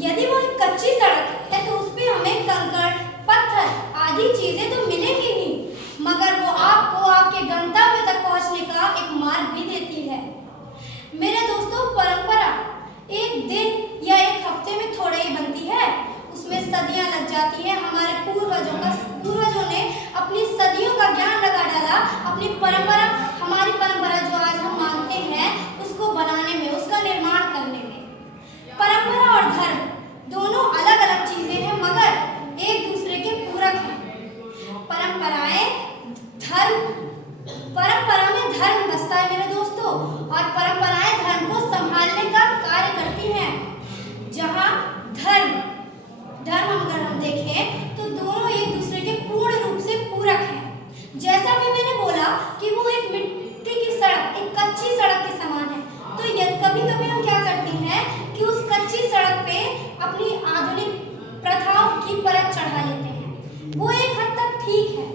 यदि वो एक कच्ची सड़क है तो उस पे हमें कंकड़, पत्थर आदि चीजें तो मिलेंगी ही, मगर वो आपको आपके गंतव्य तक पहुंचने का एक मार्ग भी देती है। मेरे दोस्तों, परंपरा एक दिन या एक हफ्ते में थोड़ा ही बनती है, उसमें सदियां लग जाती हैं। हमारे पूर्वजों ने अपनी सदियों का ज्ञान लगा डाला अपनी परंपरा, हमारी परंपरा जो आज हम मानते हैं उसको बनाने में, उसका निर्माण करने में। परंपरा और धर्म दोनों अलग अलग चीजें हैं, मगर एक दूसरे के पूरक हैं। परंपरा में धर्म बसता है मेरे दोस्तों, और परंपराएं धर्म को संभालने का कार्य करती हैं। जहां धर्म अगर हम देखें तो दोनों एक दूसरे के पूर्ण रूप से पूरक हैं। जैसा भी मैंने बोला कि वो एक मिट्टी की सड़क, एक कच्ची सड़क के समान है, तो कभी कभी हम क्या करते हैं कि उस कच्ची सड़क पे अपनी आधुनिक प्रथाओं की परत चढ़ा लेते हैं। वो एक हद तक ठीक है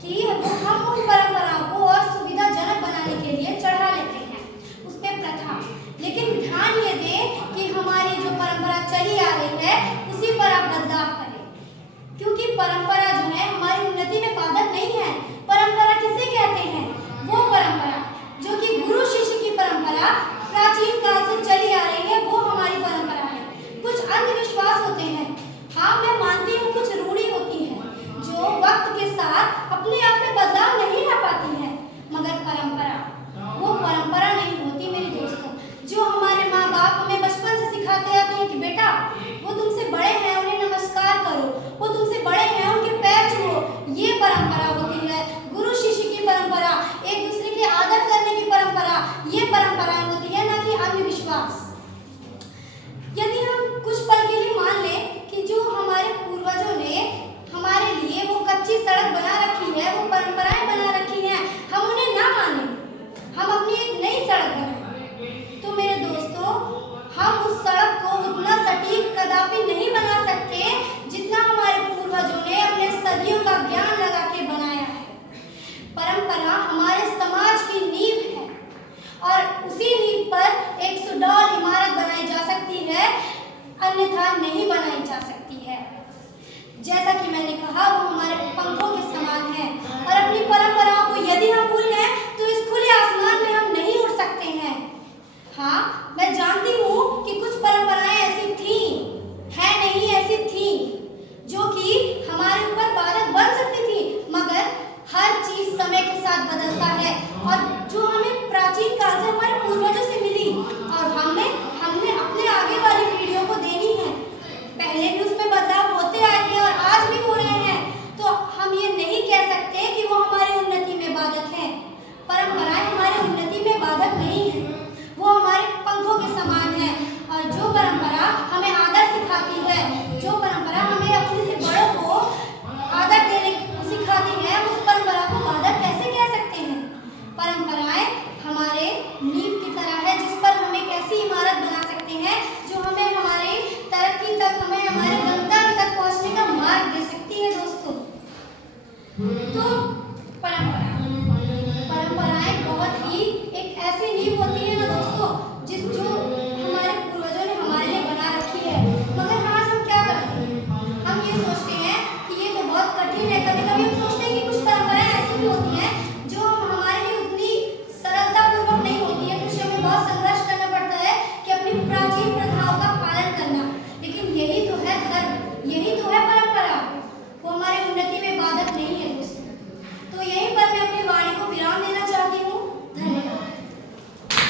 कि हम उन परंपराओं को और सुविधाजनक बनाने के लिए चढ़ा लेते हैं उस पे प्रथा, लेकिन ध्यान ये दें कि हमारी जो परंपरा चली आ रही है उसी पर आप बदलाव करें, क्योंकि परंपरा जो है हमारी उन्नति में बाधक नहीं है। परंपरा किसे कहते हैं? वो परंपरा जो कि गुरु शिष्य की परंपरा प्राचीन काल से चली आ रही है, वो हमारी परंपरा है। कुछ अंधविश्वास होते हैं, हाँ मैं मानती हूँ, कुछ रूढ़ी होती है जो वक्त के साथ अपने आप में बदलाव नहीं ला पाती है, मगर परंपरा वो परंपरा नहीं होती मेरे दोस्तों। जो हमारे माँ बाप हमें बचपन से सिखाते आते हैं कि बेटा वो तुमसे बड़े हैं, उन्हें नमस्कार करो, वो तुमसे बड़े हैं, उनके पैर छुओ, ये परंपरा होती है। गुरु शिष्य की परंपरा, एक दूसरे की आदर करने की परंपरा, ये परंपराएं होती है, ना कि अंधविश्वास। यदि हम कुछ पल के लिए मान लें कि जो हमारे पूर्वजों ने हमारे लिए वो कच्ची सड़क बना रखी है, वो परंपराएं बना रखी हैं, हम उन्हें ना माने, हम अपनी एक नई सड़क बनाएं, तो मेरे दोस्तों हम उस सड़क को उतना सटीक कदापि नहीं बना सकते जितना हमारे पूर्वजों ने अपने सदियों का ज्ञान लगा के बनाया है। परंपरा हमारे समाज की नींव है, और उसी नींव पर एक सुडौल इमारत बनाई जा सकती है, अन्यथा नहीं बनाई जा सकती है। जैसा कि मैंने कहा, वो हमारे पंखों के समान है, और अपनी परंपराओं को यदि हम भूल गए तो इस खुले आसमान में हम नहीं उड़ सकते हैं। हाँ, मैं जानती हूँ कि कुछ परंपराएं ऐसी थी, है नहीं ऐसी थी, जो कि हमारे ऊपर बाधक बन सकती थी, मगर हर चीज समय के साथ बदलता है, और जो हमें प्राचीन काल से हमारे पूर्वजों से मिली और हमने अपने आगे वाली पीढ़ियों को देनी है। पहले भी उसमें बदलाव होते आए थे और आज भी हो रहे हैं, तो हम ये नहीं कह सकते कि वो हमारी उन्नति में बाधक है। परंपराएं हमारी उन्नति में बाधक नहीं है, वो हमारे पंखों के समान है, और जो परंपरा हमें आदर सिखाती है, जो परंपरा हमें अपने से बड़ों को आदर देने सिखाती है, उस परंपरा को बाधक कैसे कह सकते हैं? परंपराएं हमारे नींव की तरह है, जिस पर हम एक ऐसी इमारत बना सकते हैं जो हमें हमारे तरक्की तक, हमें हमारे गंतव्य तक पहुंचने का मार्ग दे सकती है दोस्तों। तो परंपराएं बहुत ही एक ऐसी नींव होती है ना दोस्तों, जो हमारे पूर्वजों ने हमारे लिए बना रखी है, मगर आज हम क्या करते हैं? हम ये सोचते हैं कि ये तो बहुत कठिन है। कभी कभी हम सोचते हैं कि कुछ परंपराएं ऐसी भी होती हैं जो हमारे लिए उतनी सरलतापूर्वक नहीं होती है, कुछ हमें बहुत संघर्ष